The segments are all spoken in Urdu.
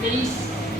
23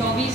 24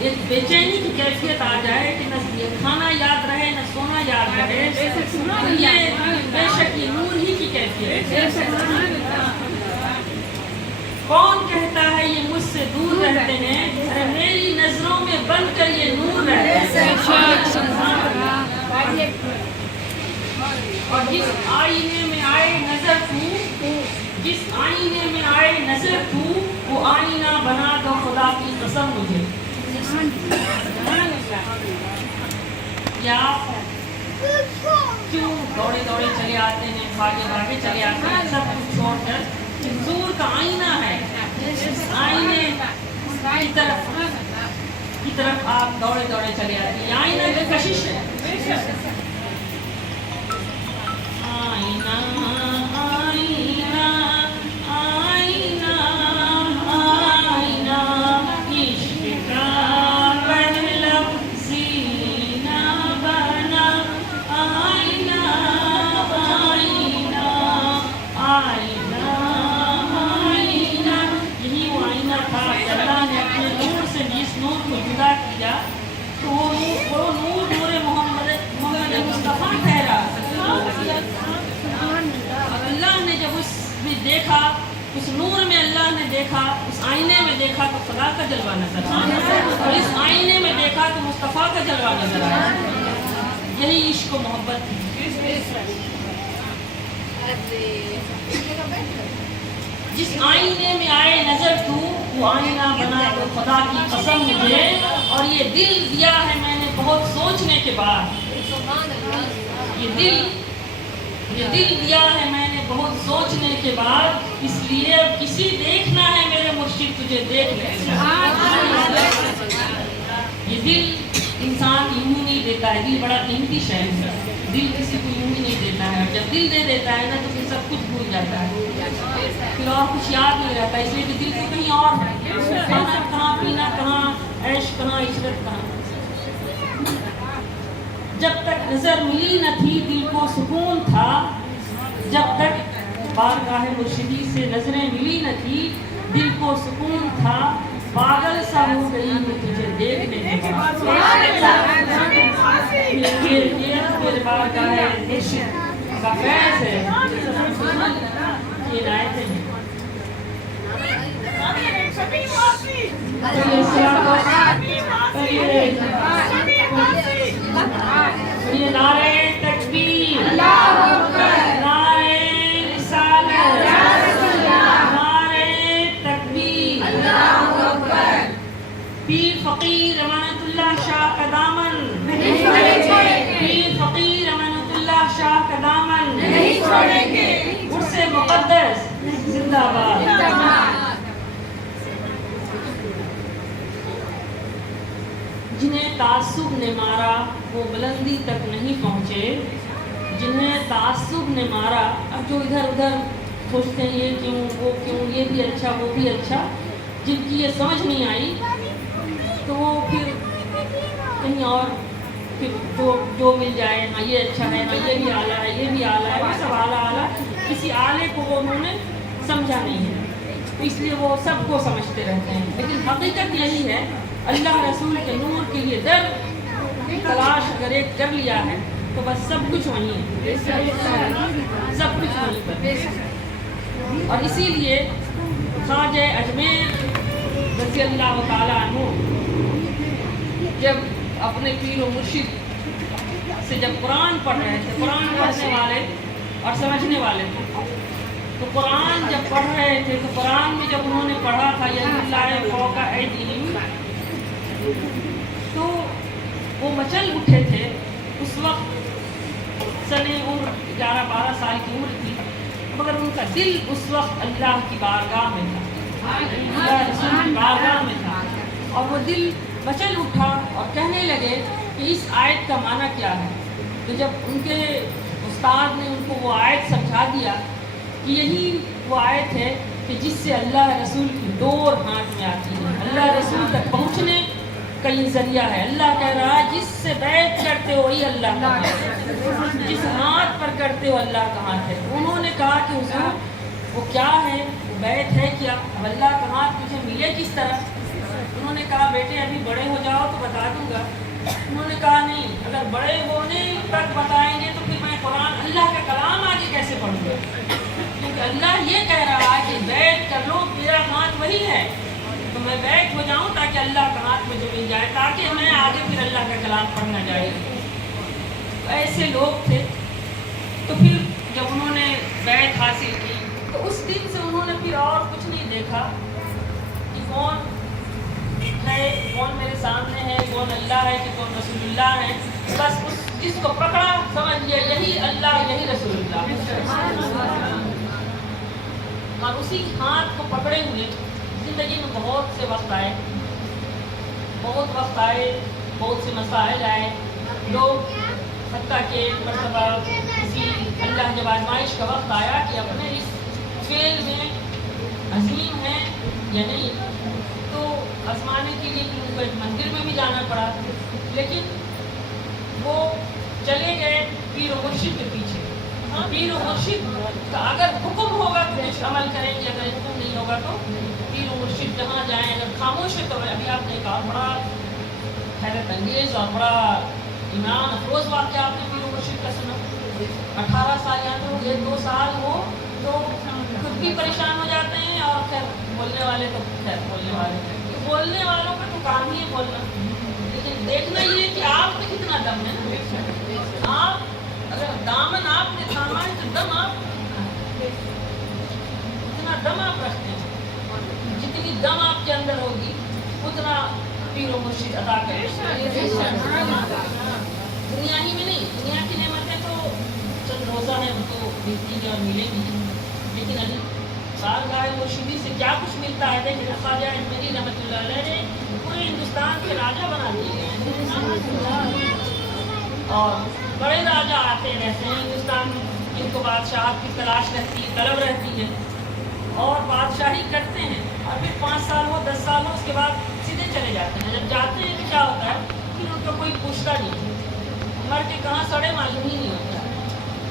ایک بے چینی کی کیفیت آ جائے کہ نہ کھانا یاد رہے نہ سونا یاد رہے. یہ بے شک یہ نور ہی کی کیفیت ہے. کون کہتا ہے یہ مجھ سے دور رہتے ہیں؟ ارے میری نظروں میں بن کر یہ نور رہتے ہیں. اور جس آئینے میں آئے نظر تو، جس آئینے میں آئے نظر تو، وہ آئینہ بنا دو خدا کی قسم مجھے. یا کیوں دوڑے دوڑے چلے آتے ہیں، بھاگے بھاگے چلے آتے ہیں، سب کچھ چھوڑ کر. حضور کا آئینہ ہے، اس آئینے کی طرف آپ دوڑے دوڑے چلے آتے ہیں. یہ آئینہ کی کشش ہے. آئینہ آئینہ آئینہ آئینہ عشق کا پہلا سینہ بنا. آئینہ آئینہ آئینہ آئینہ. یہی وہ آئینہ تھا کہ اللہ نے اپنے نور سے جس نور کو جدا کیا تو وہ نور نور محمد مصطفیٰ ٹھہرا. اللہ نے جب اس میں دیکھا، اس نور میں اللہ نے دیکھا، اس آئینے میں دیکھا تو خدا کا جلوہ نظر آیا، اور اس آئینے میں دیکھا تو مصطفیٰ کا جلوہ نظر آیا. یہی عشق و محبت تھی. جس آئینے میں آئے نظر تو، وہ آئینہ بنا دو خدا کی قسم مجھے. اور یہ دل دیا ہے میں نے بہت سوچنے کے بعد. یہ دل دیا ہے میں نے بہت سوچنے کے بعد. اس لیے اب کسی دیکھنا ہے میرے مرشد تجھے دیکھ لے. یہ دل انسان یوں نہیں دیتا ہے. دل بڑا قیمتی شے ہے. دل کسی کو یوں ہی نہیں دیتا ہے. اور جب دل دے دیتا ہے نا تو پھر سب کچھ بھول جاتا ہے، پھر اور کچھ یاد نہیں رہتا. اس لیے کہ دل کو کہیں اور ہے. کھانا کہاں، پینا کہاں، عیش کہاں، عشرت کہاں. جب تک نظر ملی نہ تھی دل کو سکون تھا. جب تک بارگاہ مرشدی سے نظریں ملی نہ تھی دل کو سکون تھا. پاگل سا ہو گئی میں تجھے دیکھنے کے بعد. یہ میرے بارگاہ مرشد کا فیض ہے. یہ عنایتیں ہیں. یہ نعرہ تکبیر، نعرہ رسالت، نعرہ تکبیر. پیر فقیر امانت اللہ شاہ کا دامن، پیر فقیر امانت اللہ شاہ کا دامن عرص مقدس زندہ باد. جنہیں تعصب نے مارا وہ بلندی تک نہیں پہنچے. جنہیں تعصب نے مارا، اب جو ادھر ادھر سوچتے ہیں یہ کیوں وہ کیوں، یہ بھی اچھا وہ بھی اچھا، جن کی یہ سمجھ نہیں آئی تو وہ پھر کہیں اور پھر جو مل جائے، ہاں یہ اچھا ہے، ہاں یہ بھی اعلیٰ ہے، یہ بھی اعلیٰ ہے، وہ سب اعلیٰ اعلیٰ. کسی اعلیٰ کو وہ انہوں نے سمجھا نہیں ہے، اس لیے وہ سب کو سمجھتے رہتے ہیں. لیکن حقیقت یہی ہے اللہ رسول کے نور کے لیے در تلاش اگر ایک کر لیا ہے تو بس سب کچھ وہیں ہے، سب کچھ وہیں پر. اور اسی لیے خواجہ اجمیر رضی اللہ تعالیٰ عنہ جب اپنے پیر و مرشد سے جب قرآن پڑھ رہے تھے، قرآن پڑھنے والے اور سمجھنے والے تھے، تو قرآن جب پڑھ رہے تھے تو قرآن میں جب انہوں نے پڑھا تھا ید اللہ فوق ایدیہم، تو وہ مچل اٹھے تھے. اس وقت سن عمر 11-12 سال کی عمر تھی، مگر ان کا دل اس وقت اللہ کی بارگاہ میں تھا، اللہ رسول کی بارگاہ میں تھا. اور وہ دل مچل اٹھا اور کہنے لگے کہ اس آیت کا معنی کیا ہے. تو جب ان کے استاد نے ان کو وہ آیت سمجھا دیا کہ یہی وہ آیت ہے کہ جس سے اللہ رسول کی ڈور ہاتھ میں آتی ہے، اللہ رسول تک پہنچنے کا یہ ذریعہ ہے. اللہ کہہ رہا ہے جس سے بیعت کرتے ہو وہی اللہ کا ہاتھ ہے، جس ہاتھ پر کرتے ہو اللہ کا ہاتھ ہے. انہوں نے کہا کہ حضور وہ کیا ہے، وہ بیعت ہے کیا، اب اللہ کا ہاتھ مجھے ملے کس طرح. انہوں نے کہا بیٹے ابھی بڑے ہو جاؤ تو بتا دوں گا. انہوں نے کہا نہیں, اگر بڑے ہونے تک بتائیں گے تو پھر میں قرآن اللہ کا کلام آگے کیسے پڑھوں گا, کیونکہ اللہ یہ کہہ رہا ہے کہ بیٹھ کر لو, میرا ہاتھ وہی ہے, تو میں بیٹھ ہو جاؤں تاکہ اللہ کا ہاتھ مجھے مل جائے, تاکہ میں آگے پھر اللہ کا کلام پڑھنا جائے. ایسے لوگ تھے. تو پھر جب انہوں نے بیعت حاصل کی تو اس دن سے انہوں نے پھر اور کچھ نہیں دیکھا کہ کون ہے, کون میرے سامنے ہے, کون اللہ ہے کہ کون رسول اللہ ہے. بس اس جس کو پکڑا سمجھ لیا یہی اللہ یہی رسول اللہ, اور اسی ہاتھ کو پکڑے ہوئے زندگی میں بہت سے وقت آئے, بہت سے مسائل آئے. لوگ حتیٰ کہ مرتبہ کسی اللہ جب آزمائش کا وقت آیا کہ اپنے اس فعل میں عظیم ہے یا نہیں, تو آزمانے کے لیے ان کو ایک مندر میں بھی جانا پڑا. لیکن وہ چلے گئے پیر و مرشد کے پیچھے. پیر و مرشد کا اگر حکم ہوگا تو کچھ عمل کریں گے, اگر حکم نہیں ہوگا تو پیر و مرشد جہاں جائیں. اگر خاموش ہے تو ابھی آپ نے ایک اور بڑا حیرت انگیز اور بڑا ایمان افروز واقعہ آپ نے پیر و مرشد کا سنا. 18 سال یا تو 1-2 سال ہو تو خود بھی پریشان ہو جاتے ہیں, اور خیر بولنے والے تو بولنے والوں کا تو کام ہی ہے بولنا. لیکن دیکھنا یہ کہ آپ میں کتنا دم ہے نا. آپ اگر دامن آپ نے تھاما ہے تو دم آپ اتنا دم آپ رکھتے ہیں, جتنی دم آپ کے اندر ہوگی اتنا پیر و مرشد عطا کرے. دنیا ہی میں نہیں, دنیا کی نعمتیں تو چند روزہ ہیں, ان کو ملتی ہیں اور ملیں گی, لیکن ابھی سال گاہ مرشدی سے کیا کچھ ملتا ہے. دیکھیں خواجہ اجمیری رحمۃ اللہ علیہ نے پورے ہندوستان کے راجا بنا دیے ہیں, اور بڑے راجا آتے رہتے ہیں ہندوستان میں, جن کو بادشاہت کی تلاش رہتی ہے, طلب رہتی ہے, اور بادشاہی کرتے ہیں. اور پھر 5 سال ہو 10 سال ہو اس کے بعد سیدھے چلے جاتے ہیں. جب جاتے ہیں تو کیا ہوتا ہے, پھر ان کو کوئی پوچھتا نہیں, مر کے کہاں سڑے معلوم ہی نہیں ہوتا.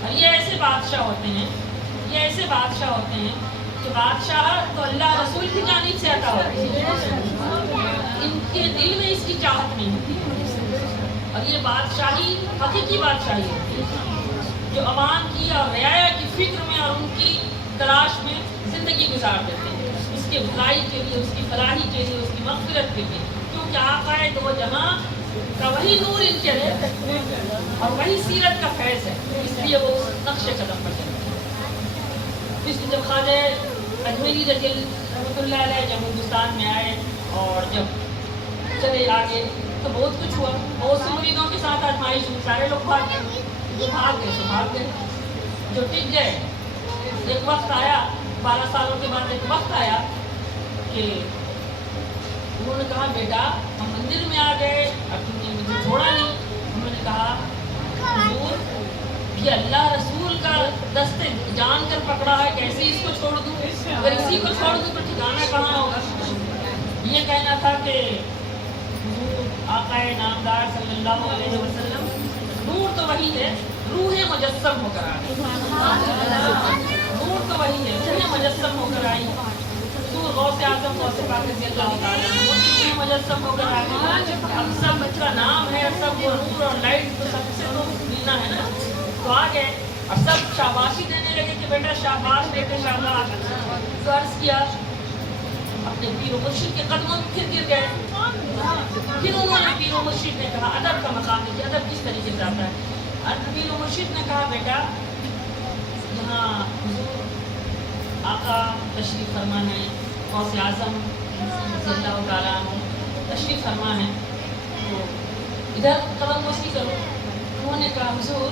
اور یہ ایسے بادشاہ ہوتے ہیں کہ بادشاہ تو اللہ رسول کی جانب سے عطا ہوتی ہے, ان کے دل میں اس کی چاہت نہیں ہوتی. اور یہ بادشاہی حقیقی بادشاہی ہوتی ہے جو عوام کی اور رعایا کی فکر میں اور ان کی تلاش میں زندگی گزار دیتے ہیں, اس کے بھلائی کے لیے, اس کی فلاحی کے لیے, اس کی مغفرت کے لیے. کیونکہ آقا دو جہاں کا وہی نور ان کے اندر ہے اور وہی سیرت کا فیض ہے, اس لیے وہ نقش قدم پر چلتے ہیں. اس لیے جب خواجہ اجمیری رحمۃ اللہ علیہ جب ہندوستان میں آئے اور جب چلے آگے تو بہت کچھ ہوا. بہت سے مریدوں کے ساتھ آزمائش ہوئی, سارے لوگ بھاگ گئے, جو بھاگ گئے, جو ٹک گئے. ایک وقت آیا 12 سالوں کے بعد ایک وقت آیا کہ انہوں نے کہا بیٹا ہم مندر میں آ گئے, اب تم نے مجھے چھوڑا نہیں. انہوں نے کہا حضور یہ اللہ رسول کا دست جان کر پکڑا ہے, کیسے اس کو چھوڑ دوں, اگر اسی کو چھوڑ دوں تو ٹھکانا کہاں ہوگا. یہ کہنا تھا کہ حضور آقا نامدار صلی اللہ علیہ وسلم نور تو وہی ہے, روح مجسم ہو کر آئی. نور تو وہی ہے, روح مجسم ہو کر آئی. حضور غوث اعظم غوث پاک رضی اللہ تعالیٰ عنہ روح مجسم ہو کر آئی. اب سب کا نام ہے, سب وہ نور اور لائٹ تو سب سے تو ملنا ہے نا. تو آ گئے اور سب شاباشی دینے لگے کہ بیٹا شاباش بیٹے شاباش. تو عرض کیا اپنے پیر و مرشد کے قدموں میں پھر گر گئے. پھر انہوں نے پیر و مرشد نے کہا ادب کا مقام ہے کہ ادب کس طریقے سے آتا ہے. پیر و مرشد نے کہا بیٹا یہاں حضور آقا تشریف فرما ہے, غوث اعظم رضی اللہ تعالیٰ عنہ تشریف فرما ہے, تو ادھر قدم بوسی کرو. انہوں نے کہا حضور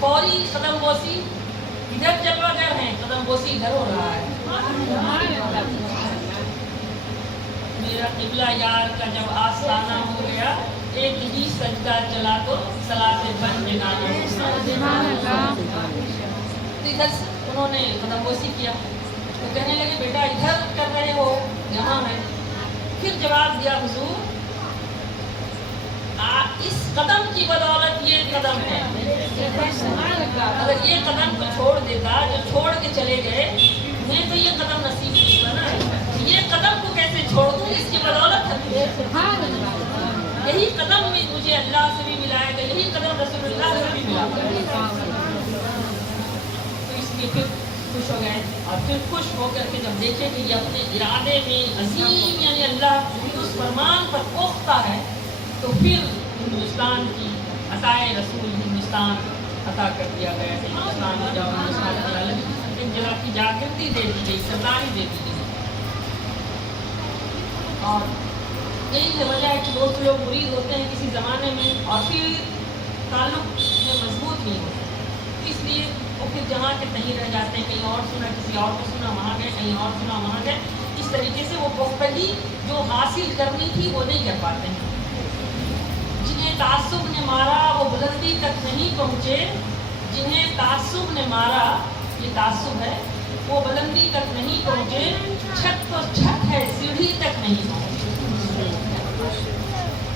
فوری قدم بوسی, ادھر جلوہ گر ہیں, قدم بوسی ادھر ہو رہا ہے. میرا قبلہ یار کا جب آستانہ ہو گیا, ایک ہی سجدہ چلا تو صلاۃ بن جنانا. ادھر انہوں نے قدم بوسی کیا تو کہنے لگے بیٹا ادھر کر رہے ہو, یہاں ہے. پھر جواب دیا حضور اس قدم کی بدولت یہ قدم ہے, اگر یہ قدم کو چھوڑ دیتا, جو چھوڑ کے چلے گئے, میں تو یہ قدم نصیب نہیں ہوا نا, یہ قدم کو کیسے چھوڑ دوں, اس کی بدولت ہے. یہی قدم مجھے اللہ سے بھی ملائے گا، یہی قدم رسول اللہ سے بھی ملا گا. تو اس لیے پھر خوش ہو گئے، اور پھر خوش ہو کر کے جب دیکھے کہ یہ اپنے ارادے میں عظیم یعنی اللہ اس فرمان پر پختہ ہے، تو پھر ہندوستان کی عطائے رسول ہندوستان عطا کر دیا گیا کہ ہندوستان میں جاؤ، ہندوستان کی الگ ایک جگہ کی جاگرتی دے دی گئی، سرداری دے دی گئی. اور یہی ہے وجہ ہے کہ دوست لوگ مرید ہوتے ہیں کسی زمانے میں اور پھر تعلق میں مضبوط نہیں ہوتے، اس لیے وہ پھر جہاں کے کہیں رہ جاتے ہیں، کہیں اور سنا، کسی اور کو سنا وہاں گئے، کہیں اور سنا وہاں گئے. اس طریقے سے وہ پختگی جو حاصل کرنی تھی وہ نہیں کر پاتے ہیں. جنہیں تعصب نے مارا وہ بلندی تک نہیں پہنچے، جنہیں تعصب نے مارا، یہ تعصب ہے، وہ بلندی تک نہیں پہنچے. چھت تو چھت ہے، سیڑھی تک نہیں پہنچے.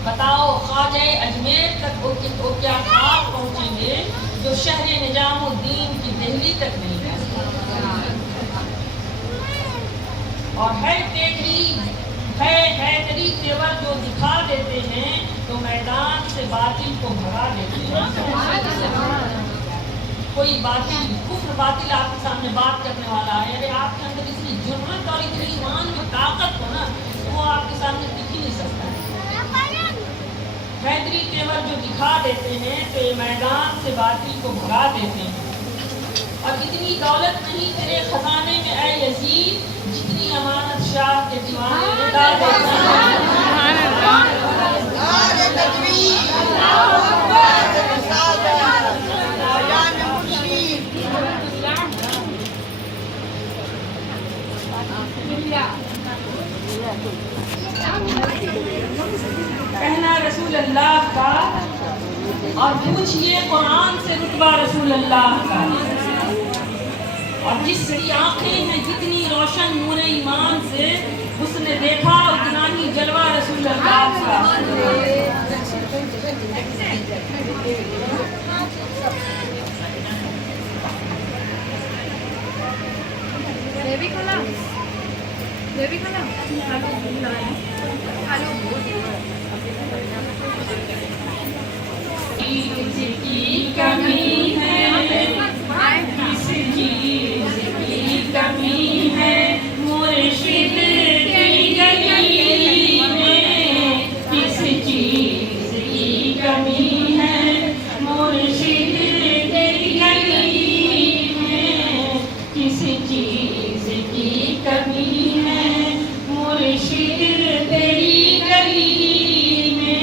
بتاؤ خواجہ اجمیر تک وہ کیا خواب پہنچیں گے جو شہر نظام الدین کی دہلی تک نہیں پہنچے. اور ہے حیدری تیور جو دکھا دیتے ہیں تو میدان سے باطل کو بھگا دیتے ہیں. کوئی باطل کفر باطل آپ کے سامنے بات کرنے والا ہے، ارے آپ کے اندر اتنی جرأت اور اتنی ایمان میں طاقت ہو نا، وہ آپ کے سامنے دکھ ہی نہیں سکتا. حیدری تیور جو دکھا دیتے ہیں تو یہ میدان سے باطل کو بھگا دیتے ہیں. اور اتنی دولت نہیں تیرے خزانے میں اے یزید جتنی امانت شاہ کے دیوانے لٹا دیتے ہیں. کہنا رسول اللہ کا اور پوچھئے قرآن سے رتبہ رسول اللہ کا. اور جس کی آنکھیں ہیں جتنی روشن نور ایمان سے اس نے دیکھا اتنا ہی جلوہ رسول اللہ کا. کس کی کمی ہے، کس چیز کی کمی ہے مرشد کی گلی میں، کس چیز کی کمی ہے مرشد کی گلی میں، کس چیز کی کمی ہے مرشد تیری گلی میں.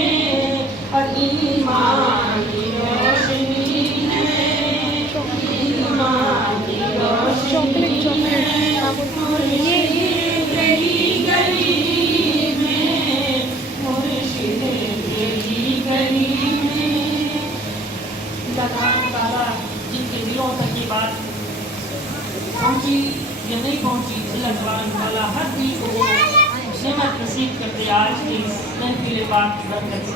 اور ایمان کی روشنی ہے، ایمان کی روشنی ہے مرشد تیری گلی میں، مرشد تیری گلی میں. اللہ تعالیٰ جن کے دلوں تک یہ بات پہنچی یا نہیں پہنچی، اللہ تبارک تعالیٰ ہر دل کو نعمت نصیب کرتے آج کی اس محفل پاک کی برکت سے.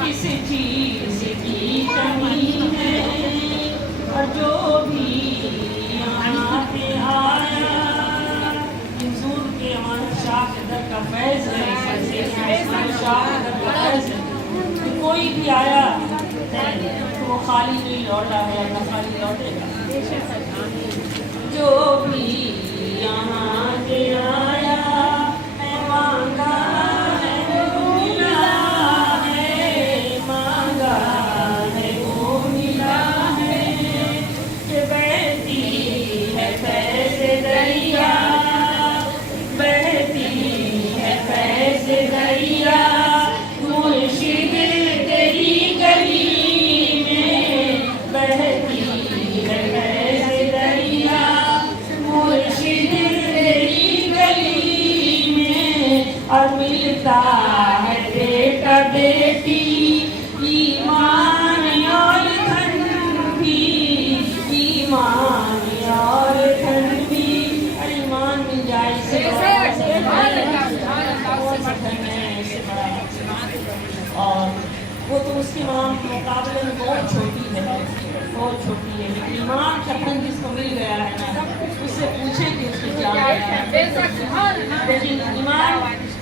کس چیز کی کمی ہے اور جو بھی یہاں پہ آیا، منظور کے امانت شاہ کے در کا فیض ہے، امانت شاہ کے در کا فیض ہے کہ کوئی بھی آیا تو وہ خالی نہیں لوٹا ہے، نہ خالی لوٹے گا. جو بھی یہاں پہ آیا ہے مانگا ہے وہ ملا ہے، مانگا ہے وہ ملا ہے. کہ بہتی ہے فیض دریا، بہتی ہے فیض دریا مرشد تیری گلی میں، بہتی ہے فیض دریا مرشد تیری گلی میں. اور ملتا ہے بیٹا بیٹی ایمان اور دھن بھی، ایمان اور دھن بھی. ایمان مل جائے اس سے اور وہ تو اس کے ایمان کے مقابلے میں بہت چھوٹی ہے، بہت چھوٹی ہے. لیکن ایمان کا دھن جس کو مل گیا ہے نا، اس سے پوچھیں کہ اس کے کیا ہے. لیکن ایمان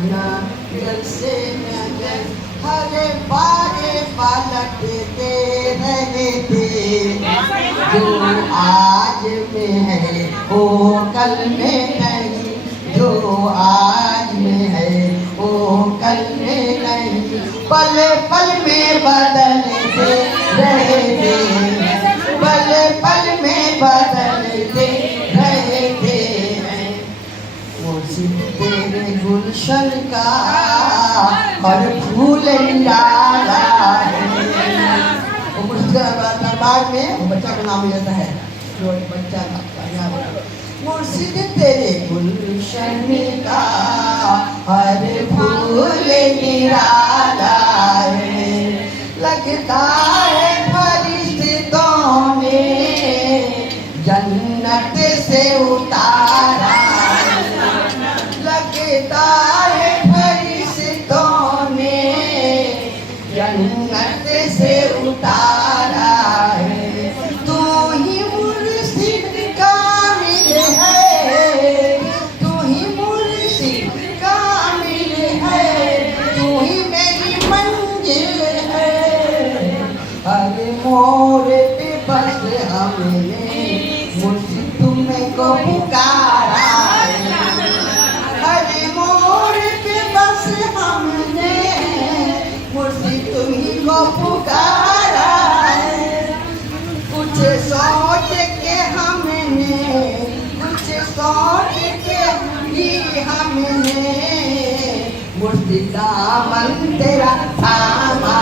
جلسے نظر ہر بار پلٹتے رہتے جو آج میں ہے وہ کل میں نہیں جو آج میں ہے وہ کل میں نہیں پل پل میں بدلتے رہتے پل پل میں بدلتے رہتے ہیں مرشد تیرے گلشن کا ہر پھول نرالا ہے وہ مرشد کا دربار میں وہ بچہ کا نام لیتا ہے جو بچہ مرشد تیرے گلشن کا ہر پھول نرالا ہے لگتا ہے فرشتوں نے جنت سے اتارا لگتا ہے فرشتوں نے جنت سے اتارا ہے تو ہی مرشد کامل ہے تو ہی مرشد کامل ہے تو ہی میری منزل ہے ارے مور پہ بس ہم نے مرشد تمہیں کو پکارا ارے مور پہ بس ہم نے مرشد تمہیں کو پکارا کچھ سوچ کے ہم نے کچھ سوچ کے ہی ہم نے مرشد دامن تیرا تھاما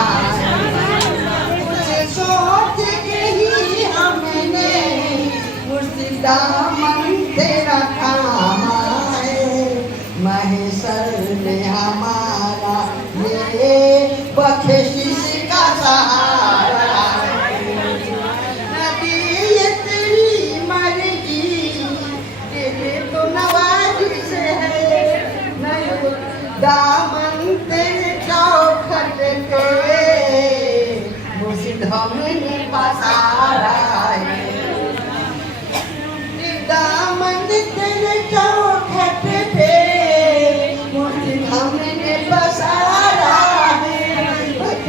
کچھ سوچ کے ہی ہم نے مرشد دامن تیرا تھاما محشر میں ہمارا یہ بخشش کا سہارا نبی یہ تیری مرضی دل تو نوازش ہے دامن تیرے چوکھٹ پہ مرشد ہم نے پسارا ہے دامن تیرے چوکھٹ پہ مرشد ہم نے